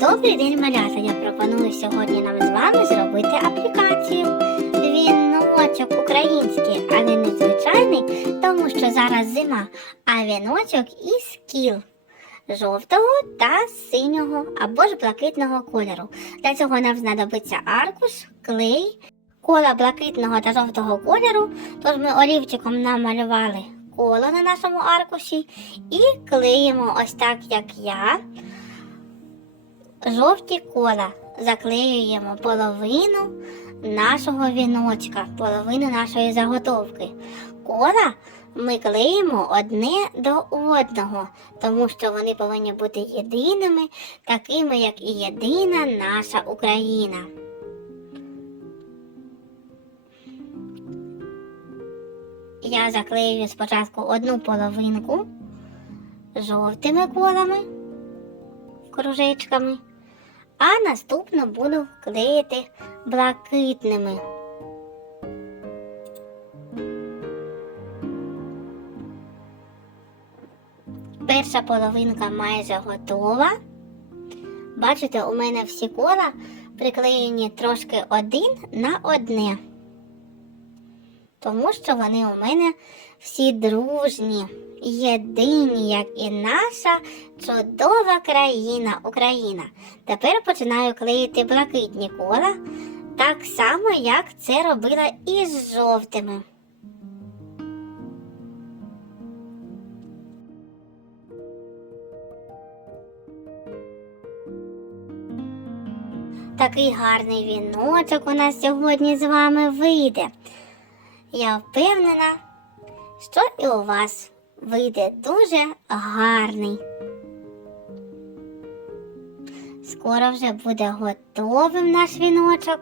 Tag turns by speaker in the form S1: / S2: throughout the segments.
S1: Добрий день, малята! Я пропоную сьогодні нам з вами зробити аплікацію. Віночок український, а він незвичайний, тому що зараз зима, а віночок із кіл жовтого та синього або ж блакитного кольору. Для цього нам знадобиться аркуш, клей, кола блакитного та жовтого кольору. Тож ми олівчиком намалювали коло на нашому аркуші і клеїмо ось так, як я. Жовті кола заклеюємо половину нашого віночка, половину нашої заготовки. Кола ми клеїмо одне до одного, тому що вони повинні бути єдиними, такими, як і єдина наша Україна. Я заклею спочатку одну половинку жовтими колами, кружечками, а наступно буду клеїти блакитними. Перша половинка майже готова. Бачите, у мене всі кола приклеєні трошки один на одне. Тому що вони у мене всі дружні, єдині, як і наша чудова країна Україна. Тепер починаю клеїти блакитні кола, так само, як це робила і з жовтими. Такий гарний віночок у нас сьогодні з вами вийде. Я впевнена, що і у вас вийде дуже гарний. Скоро вже буде готовим наш віночок.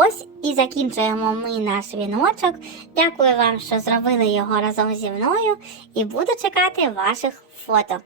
S1: Ось і закінчуємо ми наш віночок. Дякую вам, що зробили його разом зі мною, і буду чекати ваших фото.